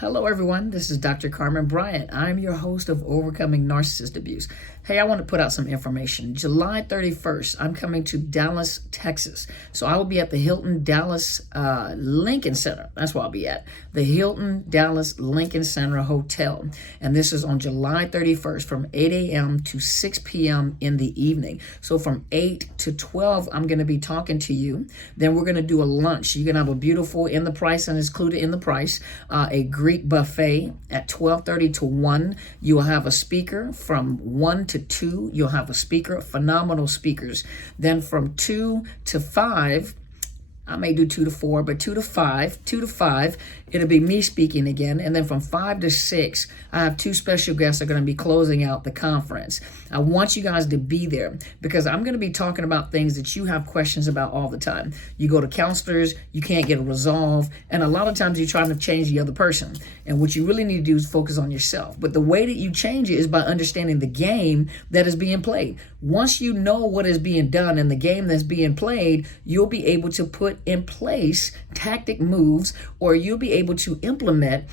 Hello, everyone. This is Dr. Carmen Bryant. I'm your host of Overcoming Narcissist Abuse. Hey, I want to put out some information. July 31st, I'm coming to Dallas, Texas. So I will be at the Hilton Dallas Lincoln Center. That's where I'll be at. The Hilton Dallas Lincoln Center Hotel. And this is on July 31st from 8 a.m. to 6 p.m. in the evening. So from 8 to 12, I'm going to be talking to you. Then we're going to do a lunch. You're going to have a beautiful, in the price and included in the price, a Greek buffet at 12:30 to 1. You will have a speaker from 1 to 2. You'll have a speaker, phenomenal speakers. Then from 2 to 5, I may do 2 to 4, but 2 to 5, it'll be me speaking again. And then from 5 to 6, I have two special guests that are going to be closing out the conference. I want you guys to be there because I'm going to be talking about things that you have questions about all the time. You go to counselors, you can't get a resolve, and a lot of times you're trying to change the other person. And what you really need to do is focus on yourself. But the way that you change it is by understanding the game that is being played. Once you know what is being done and the game that's being played, you'll be able to put in place tactic moves, or you'll be able to implement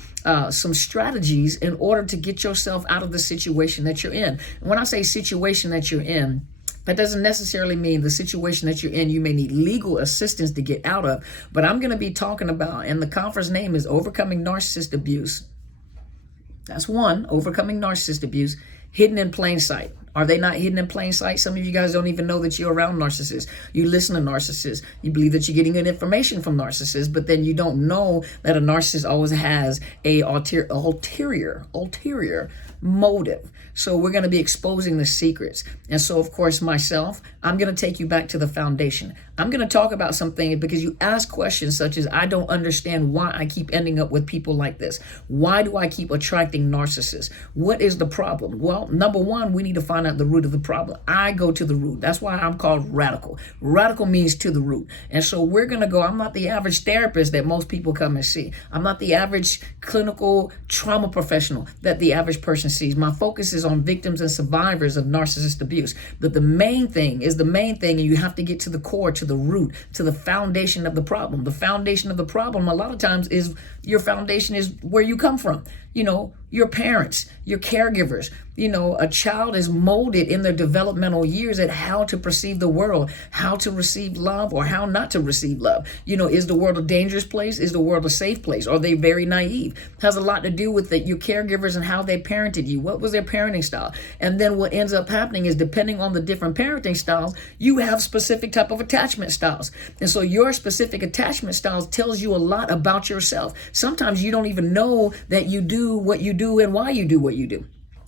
some strategies in order to get yourself out of the situation that you're in. And when I say situation that you're in, that doesn't necessarily mean the situation that you're in you may need legal assistance to get out of. But I'm going to be talking about, and the conference name is Overcoming Narcissist Abuse. That's one, Overcoming Narcissist Abuse, hidden in plain sight. Are they not hidden in plain sight? Some of you guys don't even know that you're around narcissists. You listen to narcissists. You believe that you're getting good information from narcissists, but then you don't know that a narcissist always has a ulterior motive. So we're going to be exposing the secrets. And so, of course, myself, I'm going to take you back to the foundation. I'm going to talk about something because you ask questions such as, I don't understand why I keep ending up with people like this. Why do I keep attracting narcissists? What is the problem? Well, number one, we need to find out the root of the problem. I go to the root. That's why I'm called radical. Radical means to the root. And so we're going to go, I'm not the average therapist that most people come and see. I'm not the average clinical trauma professional that the average person sees. My focus is on victims and survivors of narcissist abuse. But the main thing is the main thing, and you have to get to the core, to the root, to the foundation of the problem. The foundation of the problem a lot of times is your foundation is where you come from. Your parents, your caregivers. A child is molded in their developmental years at how to perceive the world, how to receive love or how not to receive love. Is the world a dangerous place? Is the world a safe place? Are they very naive? It has a lot to do with your caregivers and how they parented you. What was their parenting style? And then what ends up happening is, depending on the different parenting styles, you have specific type of attachment styles. And so your specific attachment styles tells you a lot about yourself. Sometimes you don't even know that you do what you do and why you do what you do.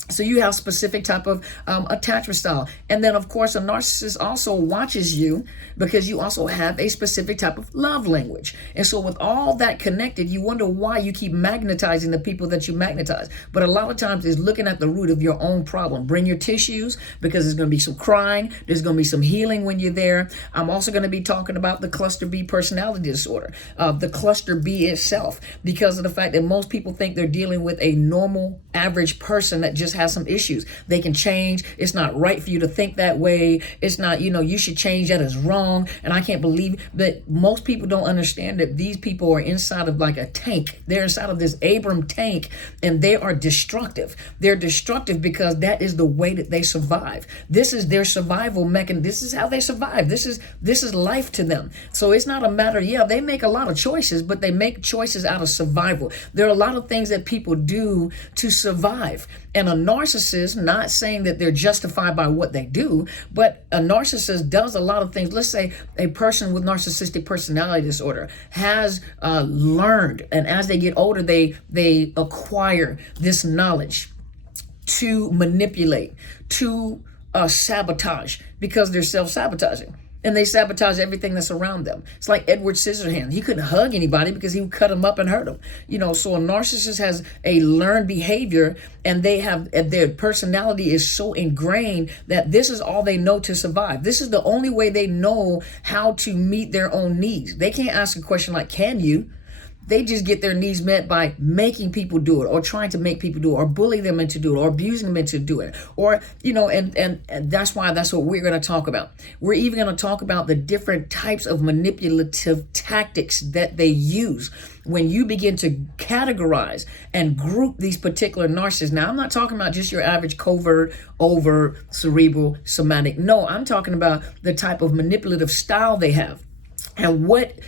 So you have specific type of attachment style. And then, of course, a narcissist also watches you because you also have a specific type of love language. And so with all that connected, you wonder why you keep magnetizing the people that you magnetize. But a lot of times it's looking at the root of your own problem. Bring your tissues because there's going to be some crying. There's going to be some healing when you're there. I'm also going to be talking about the cluster B personality disorder, the cluster B itself, because of the fact that most people think they're dealing with a normal, average person that just has some issues. They can change. It's not right for you to think that way. It's not, you should change. That is wrong. And I can't believe that most people don't understand that these people are inside of like a tank. They're inside of this Abram tank, and they are destructive. They're destructive because that is the way that they survive. This is their survival mechanism. This is how they survive. This is life to them. So it's not a matter, they make a lot of choices, but they make choices out of survival. There are a lot of things that people do to survive. And a narcissist, not saying that they're justified by what they do, but a narcissist does a lot of things. Let's say a person with narcissistic personality disorder has learned, and as they get older, they acquire this knowledge to manipulate, to sabotage, because they're self-sabotaging. And they sabotage everything that's around them. It's like Edward Scissorhands. He couldn't hug anybody because he would cut him up and hurt him. So a narcissist has a learned behavior, and their personality is so ingrained that this is all they know to survive. This is the only way they know how to meet their own needs. They can't ask a question like, can you? They just get their needs met by making people do it, or trying to make people do it, or bully them into do it, or abusing them into do it, or and that's what we're going to talk about. We're even going to talk about the different types of manipulative tactics that they use when you begin to categorize and group these particular narcissists. Now, I'm not talking about just your average covert, overt, cerebral, somatic. No, I'm talking about the type of manipulative style they have. And what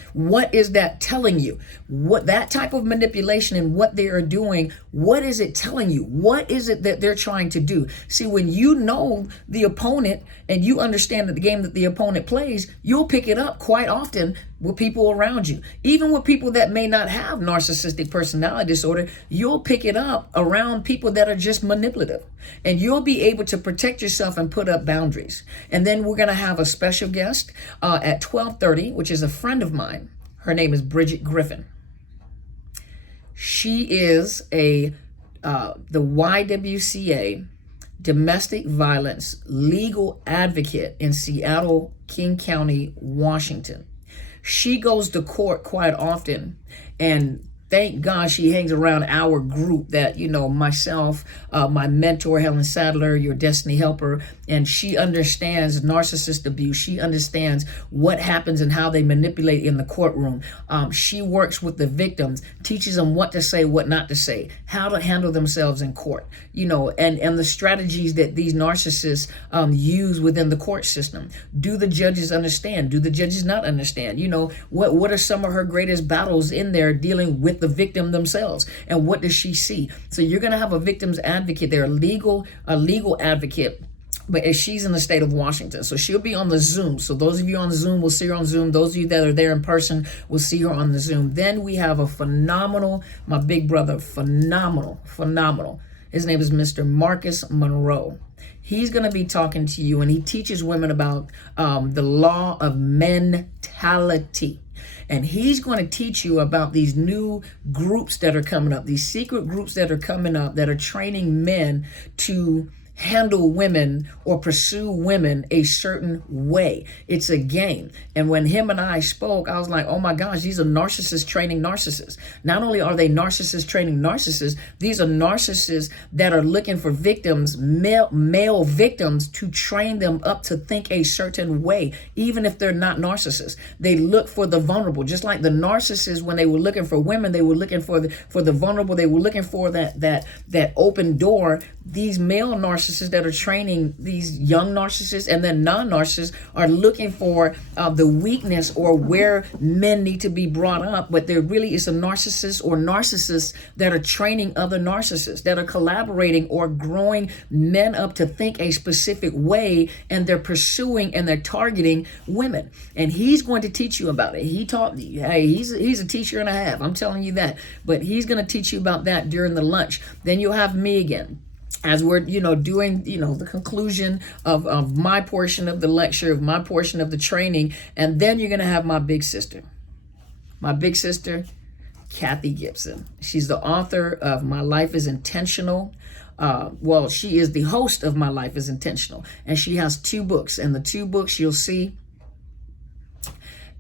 is that telling you? What that type of manipulation and what they are doing, what is it telling you? What is it that they're trying to do? See, when you know the opponent and you understand that the game that the opponent plays, you'll pick it up quite often with people around you. Even with people that may not have narcissistic personality disorder, you'll pick it up around people that are just manipulative. And you'll be able to protect yourself and put up boundaries. And then we're going to have a special guest at 12:30, which is a friend of mine. Her name is Bridget Griffin. She is the YWCA domestic violence legal advocate in Seattle, King County, Washington. She goes to court quite often, and thank God she hangs around our group that, myself, my mentor, Helen Sadler, your destiny helper, and she understands narcissist abuse. She understands what happens and how they manipulate in the courtroom. She works with the victims, teaches them what to say, what not to say, how to handle themselves in court, and the strategies that these narcissists use within the court system. Do the judges understand? Do the judges not understand? What are some of her greatest battles in there dealing with the victim themselves, and what does she see? So you're going to have a victim's advocate there, a legal advocate, but she's in the state of Washington, so she'll be on the Zoom. So those of you on Zoom will see her on Zoom. Those of you that are there in person will see her on the Zoom. Then we have a phenomenal, my big brother, phenomenal. His name is Mr. Marcus Monroe. He's going to be talking to you, and he teaches women about the law of mentality. And he's going to teach you about these new groups that are coming up, these secret groups that are coming up that are training men to handle women or pursue women a certain way. It's a game. And when him and I spoke, I was like, oh my gosh, these are narcissists training narcissists. Not only are they narcissists training narcissists, these are narcissists that are looking for victims, male victims, to train them up to think a certain way, even if they're not narcissists. They look for the vulnerable, just like the narcissists, when they were looking for women, they were looking for the vulnerable. They were looking for that open door. These male narcissists that are training these young narcissists and then non-narcissists are looking for the weakness or where men need to be brought up, but there really is a narcissist or narcissists that are training other narcissists, that are collaborating or growing men up to think a specific way, and they're pursuing and they're targeting women. And he's going to teach you about it. He taught me, hey, he's a teacher and a half, I'm telling you that, but he's going to teach you about that during the lunch. Then you'll have me again, as we're, doing, the conclusion of my portion of the lecture, of my portion of the training. And then you're going to have my big sister, Kathy Gibson. She's the author of My Life is Intentional. She is the host of My Life is Intentional. And she has 2 books. And the 2 books you'll see,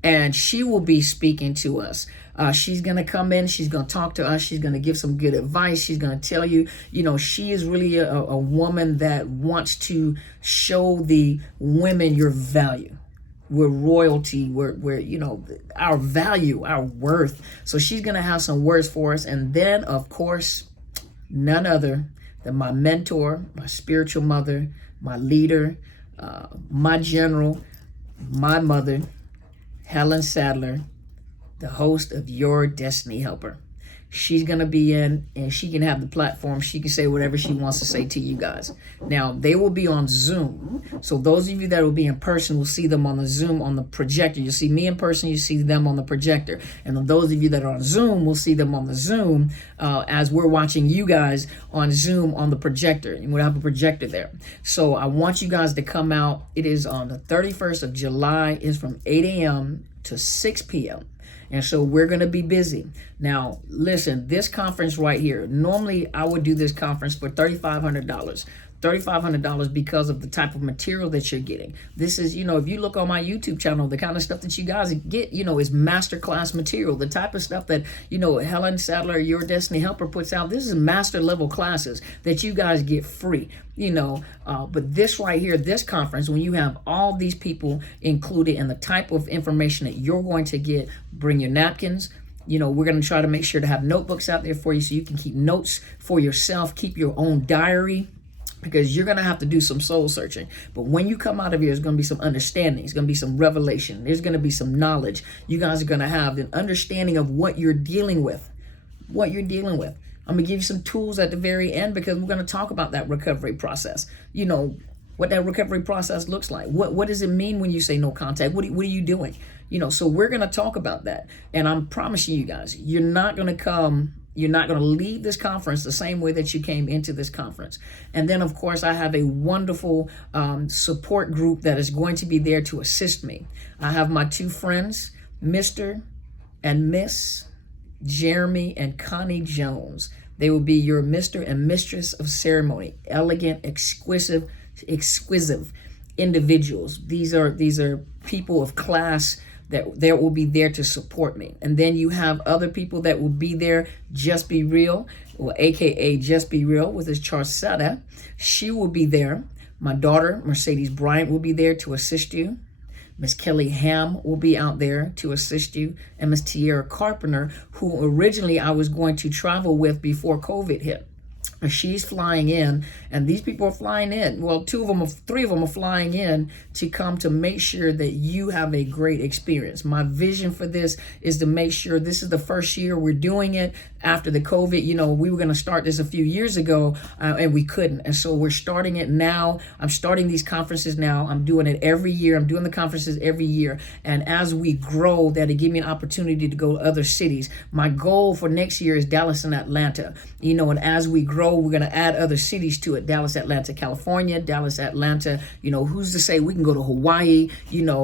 and she will be speaking to us. She's going to come in. She's going to talk to us. She's going to give some good advice. She's going to tell you, she is really a woman that wants to show the women your value. We're royalty. We're our value, our worth. So she's going to have some words for us. And then, of course, none other than my mentor, my spiritual mother, my leader, my general, my mother, Helen Sadler, the host of Your Destiny Helper. She's going to be in, and she can have the platform. She can say whatever she wants to say to you guys. Now, they will be on Zoom. So those of you that will be in person will see them on the Zoom, on the projector. You'll see me in person, you see them on the projector. And those of you that are on Zoom will see them on the Zoom as we're watching you guys on Zoom on the projector. And we'll have a projector there. So I want you guys to come out. It is on the 31st of July. It's from 8 a.m. to 6 p.m. And so we're going to be busy. Now, listen, this conference right here, normally I would do this conference for $3,500. $3,500 because of the type of material that you're getting. This is, if you look on my YouTube channel, the kind of stuff that you guys get, is masterclass material. The type of stuff that, Helen Sadler, Your Destiny Helper, puts out. This is master level classes that you guys get free, but this right here, this conference, when you have all these people included and the type of information that you're going to get, bring your napkins. We're going to try to make sure to have notebooks out there for you so you can keep notes for yourself, keep your own diary, because you're going to have to do some soul searching. But when you come out of here, there's going to be some understanding. There's going to be some revelation. There's going to be some knowledge. You guys are going to have an understanding of what you're dealing with. I'm going to give you some tools at the very end, because we're going to talk about that recovery process. What that recovery process looks like. What does it mean when you say no contact? What are you doing? So we're going to talk about that. And I'm promising you guys, you're not going to leave this conference the same way that you came into this conference. And then, of course, I have a wonderful support group that is going to be there to assist me. I have my two friends, Mr. and Miss Jeremy and Connie Jones. They will be your Mr. and Mistress of Ceremony, elegant, exquisite individuals. These are people of class that will be there to support me. And then you have other people that will be there, Just Be Real, or AKA Just Be Real, with his Charsada. She will be there. My daughter, Mercedes Bryant, will be there to assist you. Miss Kelly Ham will be out there to assist you. And Miss Tierra Carpenter, who originally I was going to travel with before COVID hit. She's flying in, and these people are flying in. Well, three of them are flying in to come to make sure that you have a great experience. My vision for this is to make sure this is the first year we're doing it after the COVID. We were going to start this a few years ago, and we couldn't. And so we're starting it now. I'm starting these conferences now. I'm doing it every year. I'm doing the conferences every year. And as we grow, that'll give me an opportunity to go to other cities. My goal for next year is Dallas and Atlanta. And as we grow, we're going to add other cities to it. Dallas, Atlanta, California, Dallas, Atlanta. Who's to say we can go to Hawaii,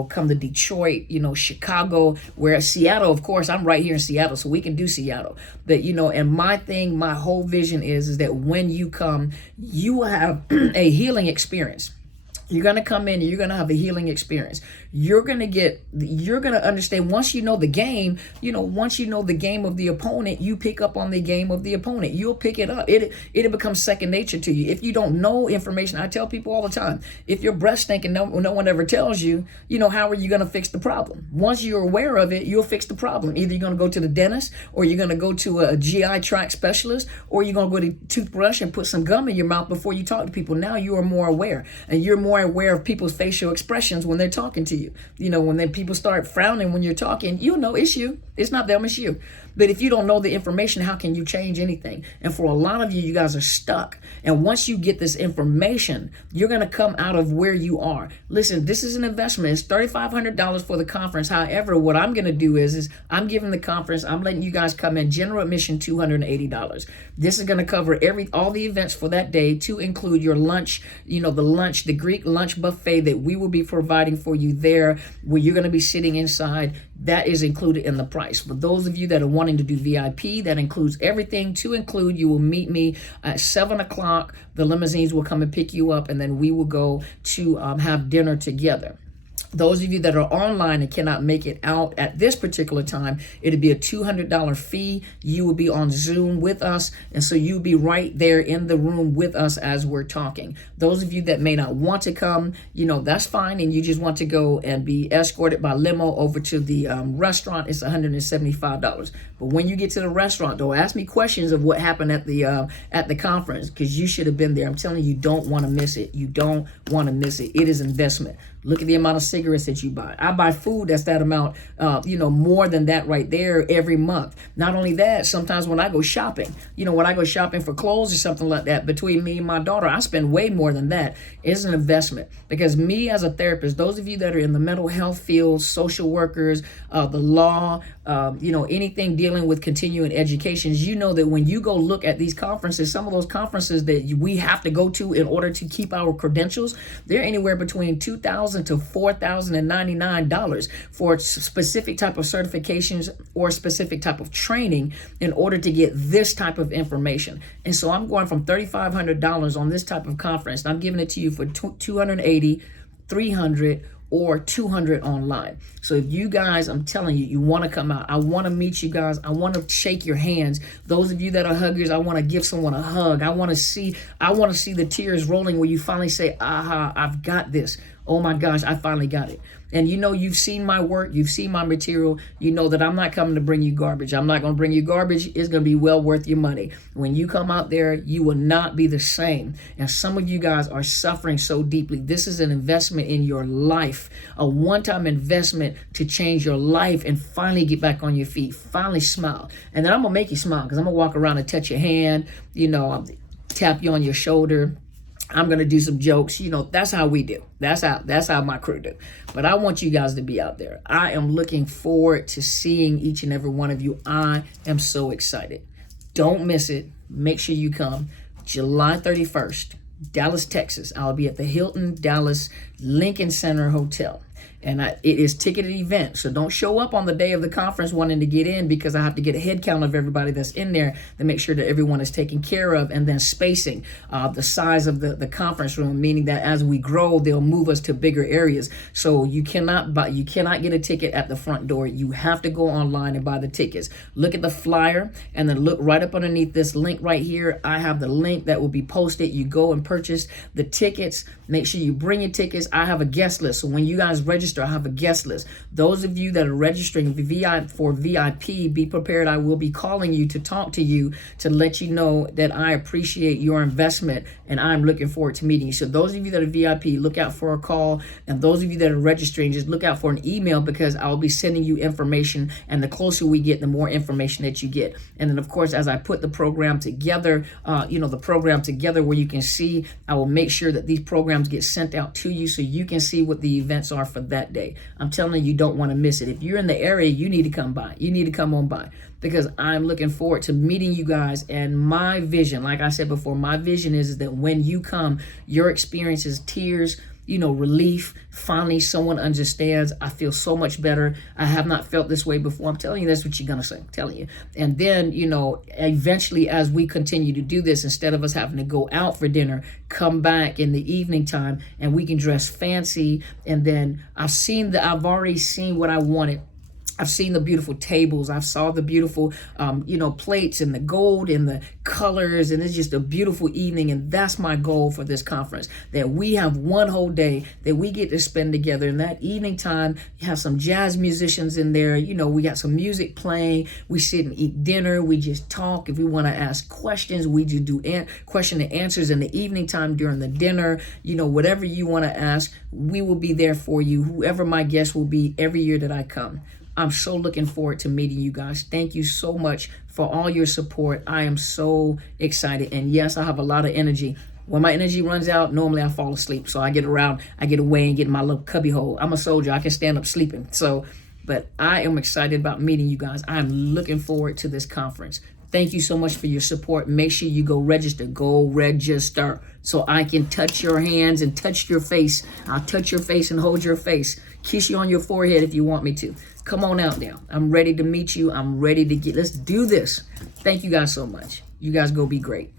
come to Detroit, Chicago, whereas Seattle, of course, I'm right here in Seattle, so we can do Seattle. But, and my whole vision is that when you come, you will have a healing experience. You're going to come in and you're going to have a healing experience. You're going to understand once you know the game, once you know the game of the opponent, you pick up on the game of the opponent. You'll pick it up. It'll become second nature to you. If you don't know information, I tell people all the time, if your breath stinking, no one ever tells you, how are you going to fix the problem? Once you're aware of it, you'll fix the problem. Either you're going to go to the dentist, or you're going to go to a GI tract specialist, or you're going to go to toothbrush and put some gum in your mouth before you talk to people. Now you are more aware, and you're more aware of people's facial expressions when they're talking to you. When then people start frowning when you're talking, it's you. It's not them, it's you. But if you don't know the information, how can you change anything? And for a lot of you guys are stuck. And once you get this information, you're going to come out of where you are. Listen, this is an investment. It's $3,500 for the conference. However, what I'm going to do is I'm giving the conference, I'm letting you guys come in, general admission $280. This is going to cover all the events for that day, to include your lunch, the Greek lunch buffet that we will be providing for you there, where you're going to be sitting inside. That is included in the price. For those of you that are wanting to do VIP, that includes everything. To include, you will meet me at 7 o'clock. The limousines will come and pick you up, and then we will go to have dinner together. Those of you that are online and cannot make it out at this particular time, it'll be a $200 fee. You will be on Zoom with us, and so you'll be right there in the room with us as we're talking. Those of you that may not want to come, that's fine, and you just want to go and be escorted by limo over to the restaurant, it's $175. But when you get to the restaurant, don't ask me questions of what happened at the conference, because you should have been there. I'm telling you, you don't want to miss it. You don't want to miss it. It is investment. Look at the amount of cigarettes that you buy. I buy food that's that amount, more than that right there every month. Not only that, sometimes when I go shopping, when I go shopping for clothes or something like that, between me and my daughter, I spend way more than that. It's an investment, because me as a therapist, those of you that are in the mental health field, social workers, the law, anything dealing with continuing educations, that when you go look at these conferences, some of those conferences that we have to go to in order to keep our credentials, they're anywhere between $2,000 $3,000 to $4,099 for a specific type of certifications or specific type of training in order to get this type of information. And so I'm going from $3,500 on this type of conference, and I'm giving it to you for $280, $300, or $200 online. So if you guys, I'm telling you, you want to come out, I want to meet you guys. I want to shake your hands. Those of you that are huggers, I want to give someone a hug. I want to see the tears rolling where you finally say, aha, I've got this. Oh my gosh, I finally got it. And you know, you've seen my work, you've seen my material, you know that I'm not coming to bring you garbage. I'm not going to bring you garbage. It's going to be well worth your money. When you come out there, you will not be the same. And some of you guys are suffering so deeply. This is an investment in your life, a one-time investment to change your life and finally get back on your feet, finally smile. And then I'm going to make you smile because I'm going to walk around and touch your hand, you know, tap you on your shoulder. I'm going to do some jokes. You know, that's how we do. That's how my crew do. But I want you guys to be out there. I am looking forward to seeing each and every one of you. I am so excited. Don't miss it. Make sure you come. July 31st, Dallas, Texas. I'll be at the Hilton Dallas Lincoln Center Hotel. And it is ticketed event. So don't show up on the day of the conference wanting to get in, because I have to get a head count of everybody that's in there to make sure that everyone is taken care of. And then spacing, the size of the conference room, meaning that as we grow, they'll move us to bigger areas. So you cannot get a ticket at the front door. You have to go online and buy the tickets. Look at the flyer and then look right up underneath this link right here. I have the link that will be posted. You go and purchase the tickets. Make sure you bring your tickets. I have a guest list. So when you guys register, I have a guest list. Those of you that are registering for VIP, be prepared. I will be calling you to talk to you to let you know that I appreciate your investment and I'm looking forward to meeting you. So those of you that are VIP, look out for a call. And those of you that are registering, just look out for an email, because I'll be sending you information. And the closer we get, the more information that you get. And then, of course, as I put the program together, where you can see, I will make sure that these programs get sent out to you so you can see what the events are for that day. I'm telling you, you don't want to miss it. If you're in the area, you need to come by. You need to come on by, because I'm looking forward to meeting you guys. And my vision, like I said before, my vision is that when you come, your experience is tears, relief. Finally, someone understands. I feel so much better. I have not felt this way before. I'm telling you, that's what you're going to say. I'm telling you. And then, eventually, as we continue to do this, instead of us having to go out for dinner, come back in the evening time and we can dress fancy. And then I've already seen what I wanted. I've seen the beautiful tables. I've saw the beautiful, plates and the gold and the colors. And it's just a beautiful evening. And that's my goal for this conference, that we have one whole day that we get to spend together. And that evening time, you have some jazz musicians in there. We got some music playing. We sit and eat dinner. We just talk. If we want to ask questions, we just do question and answers in the evening time during the dinner. Whatever you want to ask, we will be there for you. Whoever my guest will be every year that I come. I'm so looking forward to meeting you guys. Thank you so much for all your support. I am so excited. And yes, I have a lot of energy. When my energy runs out, normally I fall asleep. So I get away and get in my little cubby hole. I'm a soldier. I can stand up sleeping. But I am excited about meeting you guys. I'm looking forward to this conference. Thank you so much for your support. Make sure you go register. Go register so I can touch your hands and touch your face. I'll touch your face and hold your face. Kiss you on your forehead if you want me to. Come on out now. I'm ready to meet you. I'm ready to let's do this. Thank you guys so much. You guys go be great.